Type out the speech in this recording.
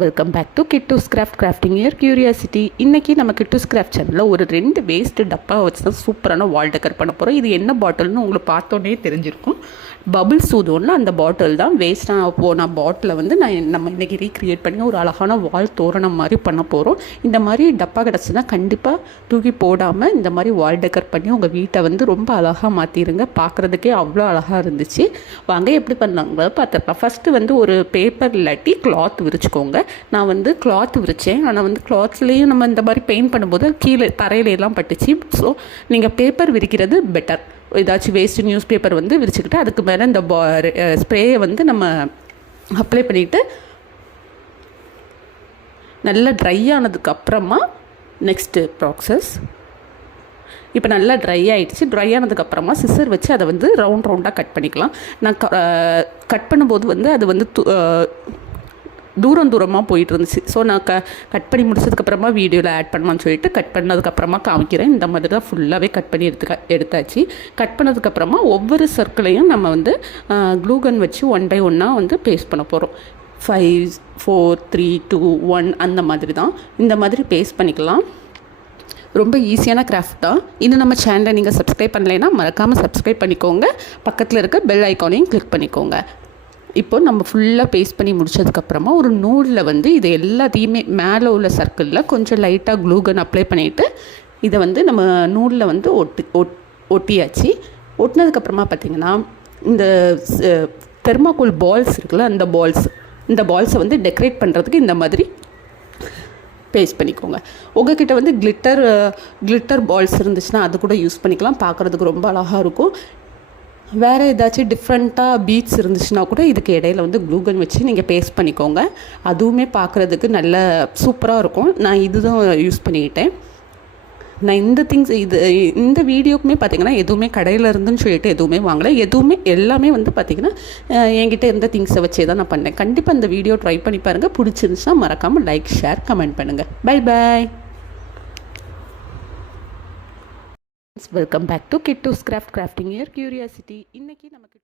Welcome back to Kittus craft crafting year curiosity இன்றைக்கி நம்ம Kittus craft சேனலில் ஒரு ரெண்டு வேஸ்ட் டப்பா வச்சு தான் சூப்பரான வால் டெக்கர் பண்ண போகிறோம் இது என்ன பாட்டில்னு உங்களுக்கு பார்த்தோன்னே தெரிஞ்சிருக்கும். பபுள் சூதோன்னு அந்த பாட்டில் தான் வேஸ்ட்டாக போன பாட்டிலை வந்து நான் நம்ம இன்றைக்கி ரீக்ரியேட் பண்ணி ஒரு அழகான வால் தோரணம் மாதிரி பண்ண போகிறோம் இந்த மாதிரி டப்பா கிடச்சுன்னா கண்டிப்பாக தூக்கி போடாமல் இந்த மாதிரி வால் டெக்கர் பண்ணி உங்கள் வீட்டை வந்து ரொம்ப அழகாக மாற்றிடுங்க பார்க்குறதுக்கே அவ்வளோ அழகாக இருந்துச்சு. வாங்க எப்படி பண்ணாங்க பார்த்துருப்பேன் ஃபஸ்ட்டு வந்து ஒரு பேப்பர் இல்லாட்டி கிளாத் விரிச்சுக்கோங்க. நான் வந்து கிளாத் விரித்தேன் ஆனால் வந்து கிளாத்லேயும் நம்ம இந்த மாதிரி பெயிண்ட் பண்ணும்போது கீழே தரையிலெல்லாம் பட்டுச்சு. ஸோ நீங்கள் பேப்பர் விரிக்கிறது பெட்டர் ஏதாச்சும் வேஸ்ட் நியூஸ் பேப்பர் வந்து விரிச்சுக்கிட்டு அதுக்கு மேலே இந்த பா ஸ்ப்ரேயை வந்து நம்ம அப்ளை பண்ணிவிட்டு நல்லா ட்ரை ஆனதுக்கு அப்புறமா நெக்ஸ்ட்டு ப்ராசஸ் இப்போ நல்லா ட்ரை ஆகிடுச்சு ட்ரை ஆனதுக்கப்புறமா சிசர் வச்சு அதை வந்து ரவுண்ட் ரவுண்டாக கட் பண்ணிக்கலாம். நான் கட் பண்ணும்போது வந்து அது வந்து து- தூரம் தூரமாக போயிட்டு இருந்துச்சு ஸோ நான் க கட் பண்ணி முடிச்சதுக்கப்புறமா வீடியோவில் ஆட் பண்ணலான்னு சொல்லிட்டு கட் பண்ணதுக்கப்புறமா காமிக்கிறேன். இந்த மாதிரி தான் ஃபுல்லாகவே கட் பண்ணி எடுத்து எடுத்தாச்சு. கட் பண்ணதுக்கப்புறமா ஒவ்வொரு சர்க்கிளையும் நம்ம வந்து க்ளூகன் வச்சு ஒன் பை ஒன்னாக வந்து பேஸ்ட் பண்ண போகிறோம் five four three two one அந்த மாதிரி தான். இந்த மாதிரி பேஸ்ட் பண்ணிக்கலாம். ரொம்ப ஈஸியான கிராஃப்ட் தான் இன்னும் நம்ம சேனலை நீங்கள் சப்ஸ்கிரைப் பண்ணலைன்னா மறக்காமல் சப்ஸ்கிரைப் பண்ணிக்கோங்க. பக்கத்தில் இருக்க பெல் ஐக்கானையும் கிளிக் பண்ணிக்கோங்க. இப்போ நம்ம ஃபுல்லாக பேஸ்ட் பண்ணி முடிச்சதுக்கப்புறமா ஒரு நூலில் வந்து இது எல்லாத்தையுமே மேலே உள்ள சர்க்கிளில் கொஞ்சம் லைட்டாக க்ளூகன் அப்ளை பண்ணிவிட்டு இதை வந்து நம்ம நூலில் வந்து ஒட்டி ஒட் ஒட்டியாச்சு. ஒட்டினதுக்கப்புறமா பார்த்திங்கன்னா இந்த தெர்மாக்கோல் பால்ஸ் இருக்குல்ல அந்த பால்ஸ் இந்த பால்ஸை வந்து டெக்கரேட் பண்ணுறதுக்கு இந்த மாதிரி பேஸ்ட் பண்ணிக்கோங்க. உங்ககிட்ட வந்து கிளிட்டர் கிளிட்டர் பால்ஸ் இருந்துச்சுன்னா அது கூட யூஸ் பண்ணிக்கலாம். பார்க்குறதுக்கு ரொம்ப அழகாக இருக்கும். வேறு ஏதாச்சும் டிஃப்ரெண்ட்டாக பீட்ஸ் இருந்துச்சுன்னா கூட இதுக்கு இடையில வந்து க்ளூகன் வச்சு நீங்கள் பேஸ்ட் பண்ணிக்கோங்க. அதுவுமே பார்க்குறதுக்கு நல்ல சூப்பராக இருக்கும். நான் இதுதான் யூஸ் பண்ணிக்கிட்டேன். நான் இந்த திங்ஸ் இது இந்த வீடியோக்குமே பார்த்தீங்கன்னா எதுவுமே கடையில் இருந்துன்னு சொல்லிட்டு எதுவுமே வாங்கலை. எதுவுமே எல்லாமே வந்து பார்த்தீங்கன்னா என்கிட்ட இருந்த திங்ஸை வச்சே தான் நான் பண்ணேன். கண்டிப்பாக இந்த வீடியோ ட்ரை பண்ணி பாருங்கள் பிடிச்சிருந்துச்சுன்னா மறக்காமல் லைக் ஷேர் கமெண்ட் பண்ணுங்கள் bye bye welcome back to Kittus craft crafting year curiosity இன்னைக்கு நமக்கு